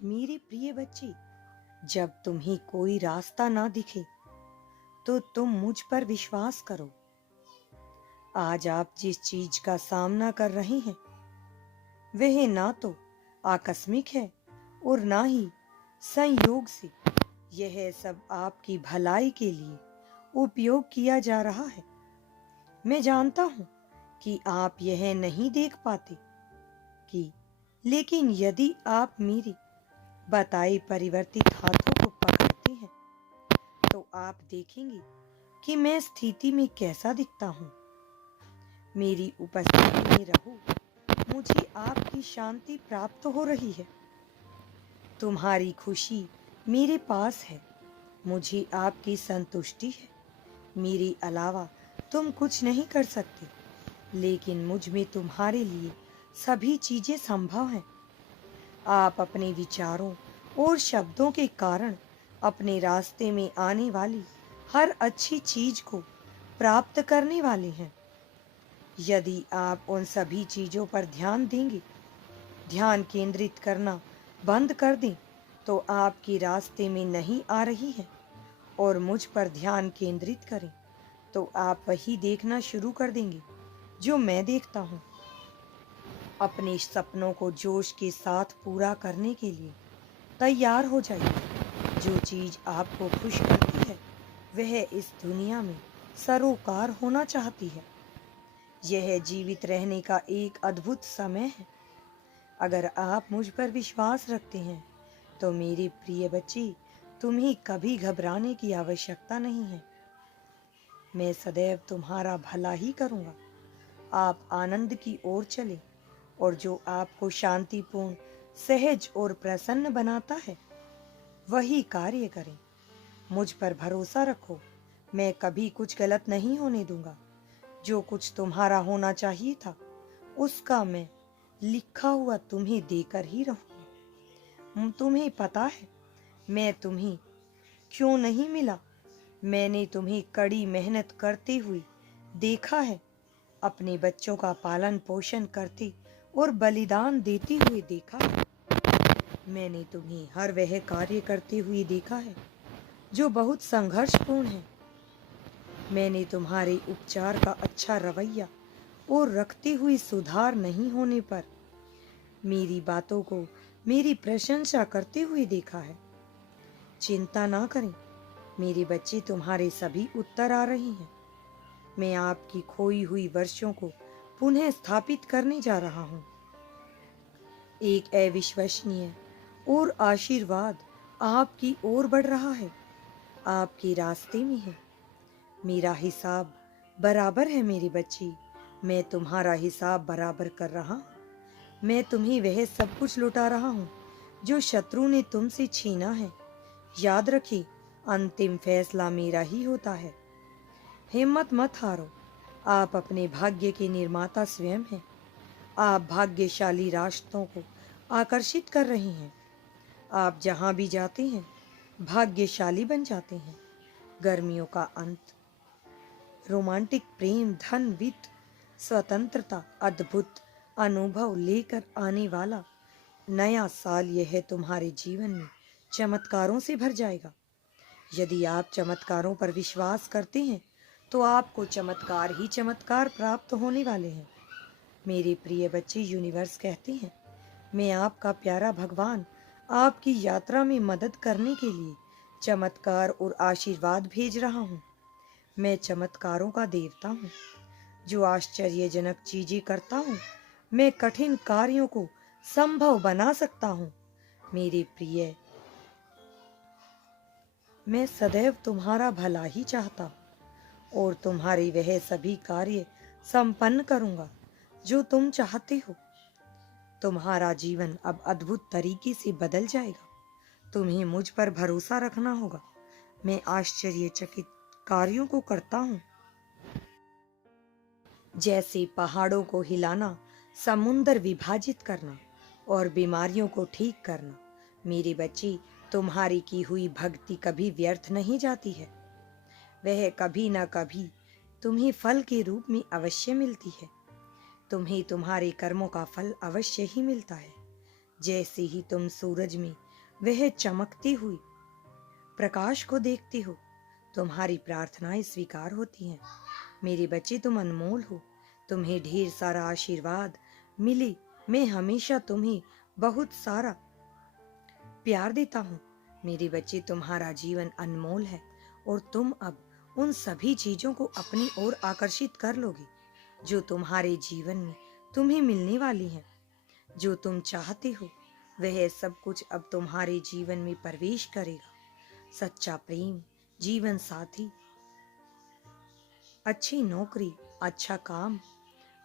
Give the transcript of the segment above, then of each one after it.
मेरे प्रिय बच्चे, जब तुम्हें कोई रास्ता ना दिखे तो तुम मुझ पर विश्वास करो। आज आप जिस चीज का सामना कर रहे हैं वह ना तो आकस्मिक है और ना ही संयोग से। यह सब आपकी भलाई के लिए उपयोग किया जा रहा है। मैं जानता हूं कि आप यह नहीं देख पाते कि, लेकिन यदि आप मेरी बताई परिवर्तित हाथों को पकड़ते हैं तो आप देखेंगे कि मैं स्थिति में कैसा दिखता हूँ। मेरी उपस्थिति में रहो, मुझे आपकी शांति प्राप्त हो रही है। तुम्हारी खुशी मेरे पास है, मुझे आपकी संतुष्टि है। मेरे अलावा तुम कुछ नहीं कर सकते, लेकिन मुझ में तुम्हारे लिए सभी चीजें संभव हैं। आप अपने विचारों और शब्दों के कारण अपने रास्ते में आने वाली हर अच्छी चीज को प्राप्त करने वाले हैं। यदि आप उन सभी चीजों पर ध्यान देंगे, ध्यान केंद्रित करना बंद कर दें तो आपके रास्ते में नहीं आ रही हैं, और मुझ पर ध्यान केंद्रित करें तो आप वही देखना शुरू कर देंगे जो मैं देखता हूँ। अपने सपनों को जोश के साथ पूरा करने के लिए तैयार हो जाइए। जो चीज आपको खुश करती है वह इस दुनिया में सरोकार होना चाहती है। यह जीवित रहने का एक अद्भुत समय है। अगर आप मुझ पर विश्वास रखते हैं तो मेरे प्रिय बच्चे, तुम्हें कभी घबराने की आवश्यकता नहीं है। मैं सदैव तुम्हारा भला ही करूंगा। आप आनंद की ओर चलें और जो आपको शांतिपूर्ण, सहज और प्रसन्न बनाता है वही कार्य करें। मुझ पर भरोसा रखो, मैं कभी कुछ गलत नहीं होने दूंगा। जो कुछ तुम्हारा होना चाहिए था उसका मैं लिखा हुआ तुम्हें देकर ही रहूंगा। तुम्हें पता है मैं तुम्हें क्यों नहीं मिला? मैंने तुम्हें कड़ी मेहनत करते हुए देखा है, अपने बच्चों का पालन पोषण करते और बलिदान देते हुए देखा है। मैंने तुम्हें हर वह कार्य करते हुए देखा है जो बहुत संघर्षपूर्ण है। मैंने तुम्हारे उपचार का अच्छा रवैया और रखते हुए सुधार नहीं होने पर मेरी बातों को मेरी प्रशंसा करते हुए देखा है। चिंता ना करें मेरे बच्चे, तुम्हारे सभी उत्तर आ रहे हैं। मैं आपकी खोई हुई वर्षों को पुनः स्थापित करने जा रहा हूँ। एक अविश्वसनीय और आशीर्वाद आपकी ओर बढ़ रहा है, आपके रास्ते में है। मेरा हिसाब बराबर है मेरे बच्चे, मैं तुम्हारा हिसाब बराबर कर रहा हूँ। मैं तुम्हें वह सब कुछ लौटा रहा हूँ जो शत्रु ने तुमसे छीना है। याद रखिए, अंतिम फैसला मेरा ही होता है। हिम्मत मत हारो, आप अपने भाग्य के निर्माता स्वयं हैं। आप भाग्यशाली रास्तों को आकर्षित कर रहे हैं। आप जहां भी जाते हैं भाग्यशाली बन जाते हैं। गर्मियों का अंत, रोमांटिक प्रेम, धन, वित्त, स्वतंत्रता, अद्भुत अनुभव लेकर आने वाला नया साल, यह तुम्हारे जीवन में चमत्कारों से भर जाएगा। यदि आप चमत्कारों पर विश्वास करते हैं तो आपको चमत्कार ही चमत्कार प्राप्त होने वाले हैं। मेरे प्रिय बच्चे, यूनिवर्स कहते हैं मैं आपका प्यारा भगवान आपकी यात्रा में मदद करने के लिए चमत्कार और आशीर्वाद भेज रहा हूँ। मैं चमत्कारों का देवता हूँ जो आश्चर्यजनक चीजें करता हूँ। मैं कठिन कार्यों को संभव बना सकता हूँ। मेरे प्रिय, मैं सदैव तुम्हारा भला ही चाहता हूँ और तुम्हारे वह सभी कार्य संपन्न करूंगा जो तुम चाहते हो। तुम्हारा जीवन अब अद्भुत तरीके से बदल जाएगा। तुम्हें मुझ पर भरोसा रखना होगा। मैं आश्चर्यचकित कार्यों को करता हूँ, जैसे पहाड़ों को हिलाना, समुंदर विभाजित करना और बीमारियों को ठीक करना। मेरे बच्चे, तुम्हारी की हुई भक्ति कभी व्यर्थ नहीं जाती है। वह कभी न कभी तुम्हें फल के रूप में अवश्य मिलती है। तुम्हें तुम्हारे कर्मों का फल अवश्य ही मिलता है। जैसे ही तुम सूरज में वह चमकती हुई प्रकाश को देखती हो, तुम्हारी प्रार्थनाएं स्वीकार होती हैं। मेरे बच्चे, तुम अनमोल हो, तुम्हें ढेर सारा आशीर्वाद मिले। मैं हमेशा तुम्हें बहुत सारा प्यार देता हूँ। मेरे बच्चे, तुम्हारा जीवन अनमोल है और तुम अब उन सभी चीजों को अपनी ओर आकर्षित कर लोगे जो तुम्हारे जीवन में तुम्हें मिलने वाली हैं। जो तुम चाहते हो वह सब कुछ अब तुम्हारे जीवन में प्रवेश करेगा। सच्चा प्रेम, जीवन साथी, अच्छी नौकरी, अच्छा काम,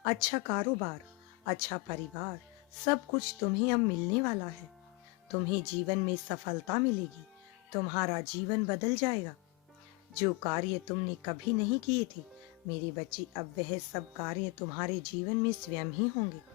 अच्छा कारोबार, अच्छा परिवार, सब कुछ तुम्हें अब मिलने वाला है। तुम्हें जीवन में सफलता मिलेगी। तुम्हारा जीवन बदल जाएगा। जो कार्य तुमने कभी नहीं किए थे मेरे बच्चे, अब वह सब कार्य तुम्हारे जीवन में स्वयं ही होंगे।